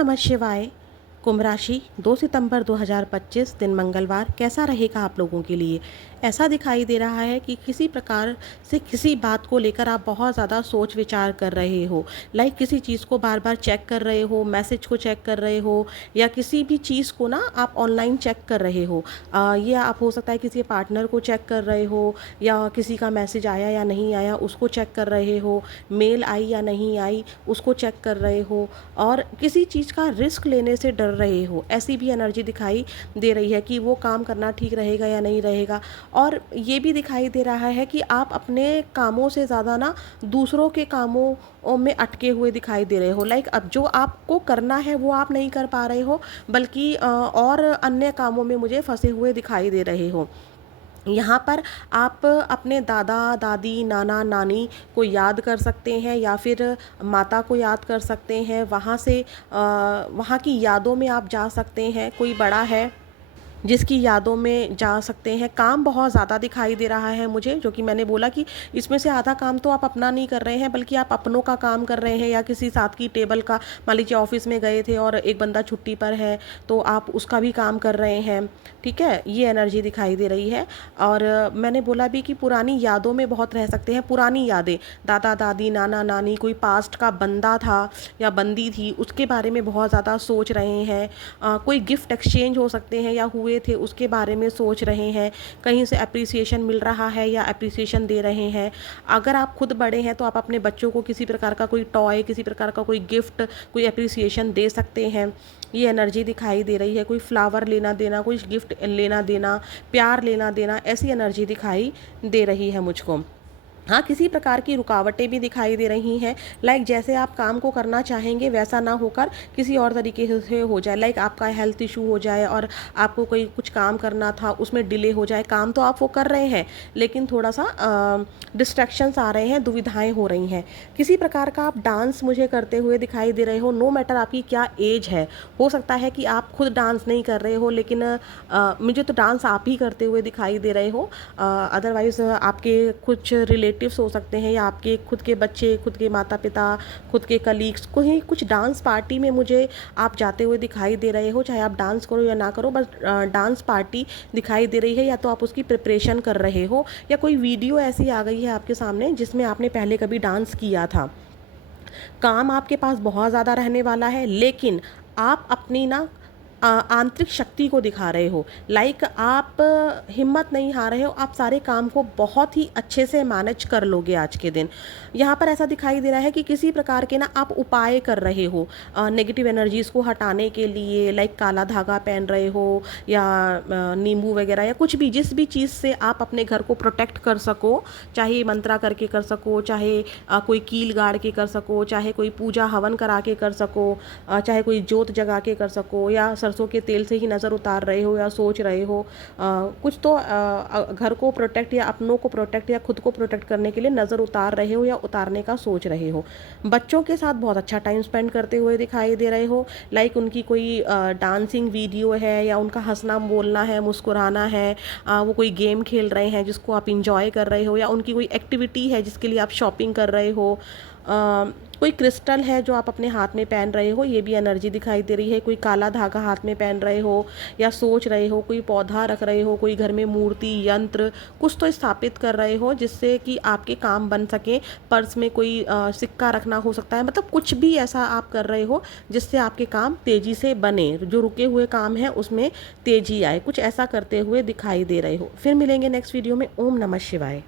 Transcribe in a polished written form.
नमः शिवाय। कुंभ राशि 2 सितंबर 2025 दिन मंगलवार कैसा रहेगा आप लोगों के लिए? ऐसा दिखाई दे रहा है कि किसी प्रकार से किसी बात को लेकर आप बहुत ज़्यादा सोच विचार कर रहे हो। लाइक किसी चीज़ को बार बार चेक कर रहे हो, मैसेज को चेक कर रहे हो, या किसी भी चीज़ को ना आप ऑनलाइन चेक कर रहे हो। ये आप हो सकता है किसी पार्टनर को चेक कर रहे हो, या किसी का मैसेज आया या नहीं आया उसको चेक कर रहे हो, मेल आई या नहीं आई उसको चेक कर रहे हो, और किसी चीज़ का रिस्क लेने से डर रहे हो। ऐसी भी एनर्जी दिखाई दे रही है कि वो काम करना ठीक रहेगा या नहीं रहेगा। और ये भी दिखाई दे रहा है कि आप अपने कामों से ज़्यादा ना दूसरों के कामों में अटके हुए दिखाई दे रहे हो। लाइक अब जो आपको करना है वो आप नहीं कर पा रहे हो, बल्कि और अन्य कामों में मुझे फंसे हुए दिखाई दे रहे हो। यहाँ पर आप अपने दादा दादी नाना नानी को याद कर सकते हैं, या फिर माता को याद कर सकते हैं। वहाँ से वहाँ की यादों में आप जा सकते हैं। कोई बड़ा है जिसकी यादों में जा सकते हैं। काम बहुत ज़्यादा दिखाई दे रहा है मुझे, जो कि मैंने बोला कि इसमें से आधा काम तो आप अपना नहीं कर रहे हैं, बल्कि आप अपनों का काम कर रहे हैं, या किसी साथ की टेबल का। मान लीजिए ऑफिस में गए थे और एक बंदा छुट्टी पर है, तो आप उसका भी काम कर रहे हैं। ठीक है, ये एनर्जी दिखाई दे रही है। और मैंने बोला भी कि पुरानी यादों में बहुत रह सकते हैं। पुरानी यादें, दादा दादी नाना नानी, कोई पास्ट का बंदा था या बंदी थी, उसके बारे में बहुत ज़्यादा सोच रहे हैं। कोई गिफ्ट एक्सचेंज हो सकते हैं या हुए थे, उसके बारे में सोच रहे हैं। कहीं से अप्रिसिएशन मिल रहा है या अप्रिसिएशन दे रहे हैं। अगर आप खुद बड़े हैं तो आप अपने बच्चों को किसी प्रकार का कोई टॉय, किसी प्रकार का कोई गिफ्ट, कोई अप्रिसिएशन दे सकते हैं। ये एनर्जी दिखाई दे रही है। कोई फ्लावर लेना देना, कोई गिफ्ट लेना देना, प्यार लेना देना, ऐसी एनर्जी दिखाई दे रही है मुझको। हाँ, किसी प्रकार की रुकावटें भी दिखाई दे रही हैं। लाइक जैसे आप काम को करना चाहेंगे वैसा ना होकर किसी और तरीके से हो जाए। लाइक आपका हेल्थ इशू हो जाए और आपको कोई कुछ काम करना था उसमें डिले हो जाए। काम तो आप वो कर रहे हैं, लेकिन थोड़ा सा डिस्ट्रैक्शंस आ रहे हैं, दुविधाएं हो रही हैं। किसी प्रकार का आप डांस मुझे करते हुए दिखाई दे रहे हो। नो मैटर आपकी क्या एज है। हो सकता है कि आप खुद डांस नहीं कर रहे हो, लेकिन मुझे तो डांस आप ही करते हुए दिखाई दे रहे हो। अदरवाइज़ आपके कुछ रिलेटिव्स हो सकते हैं, या आपके खुद के बच्चे, खुद के माता पिता, खुद के कलीग्स, कोई कुछ डांस पार्टी में मुझे आप जाते हुए दिखाई दे रहे हो। चाहे आप डांस करो या ना करो, बस डांस पार्टी दिखाई दे रही है, या तो आप उसकी प्रिपरेशन कर रहे हो, या कोई वीडियो ऐसी आ गई है आपके सामने जिसमें आपने पहले कभी डांस किया था। काम आपके पास बहुत ज़्यादा रहने वाला है, लेकिन आप अपनी ना आंतरिक शक्ति को दिखा रहे हो। लाइक आप हिम्मत नहीं हार रहे हो। आप सारे काम को बहुत ही अच्छे से मैनेज कर लोगे आज के दिन। यहाँ पर ऐसा दिखाई दे रहा है कि किसी प्रकार के ना आप उपाय कर रहे हो नेगेटिव एनर्जीज़ को हटाने के लिए। लाइक काला धागा पहन रहे हो, या नींबू वगैरह, या कुछ भी, जिस भी चीज़ से आप अपने घर को प्रोटेक्ट कर सको। चाहे मंत्रा करके कर सको, चाहे कोई कील गाड़ के कर सको, चाहे कोई पूजा हवन करा के कर सको, चाहे कोई जोत जगा के कर सको, या सरसों के तेल से ही नज़र उतार रहे हो, या सोच रहे हो कुछ तो घर को प्रोटेक्ट या अपनों को प्रोटेक्ट या खुद को प्रोटेक्ट करने के लिए नज़र उतार रहे हो, या उतारने का सोच रहे हो। बच्चों के साथ बहुत अच्छा टाइम स्पेंड करते हुए दिखाई दे रहे हो। लाइक उनकी कोई डांसिंग वीडियो है, या उनका हंसना बोलना है, मुस्कुराना है, वो कोई गेम खेल रहे हैं जिसको आप इंजॉय कर रहे हो, या उनकी कोई एक्टिविटी है जिसके लिए आप शॉपिंग कर रहे हो। कोई क्रिस्टल है जो आप अपने हाथ में पहन रहे हो, ये भी एनर्जी दिखाई दे रही है। कोई काला धागा हाथ में पहन रहे हो, या सोच रहे हो, कोई पौधा रख रहे हो, कोई घर में मूर्ति यंत्र कुछ तो स्थापित कर रहे हो जिससे कि आपके काम बन सके। पर्स में कोई सिक्का रखना हो सकता है। मतलब कुछ भी ऐसा आप कर रहे हो जिससे आपके काम तेज़ी से बने, जो रुके हुए काम है उसमें तेज़ी आए। कुछ ऐसा करते हुए दिखाई दे रहे हो। फिर मिलेंगे नेक्स्ट वीडियो में। ओम नमः शिवाय।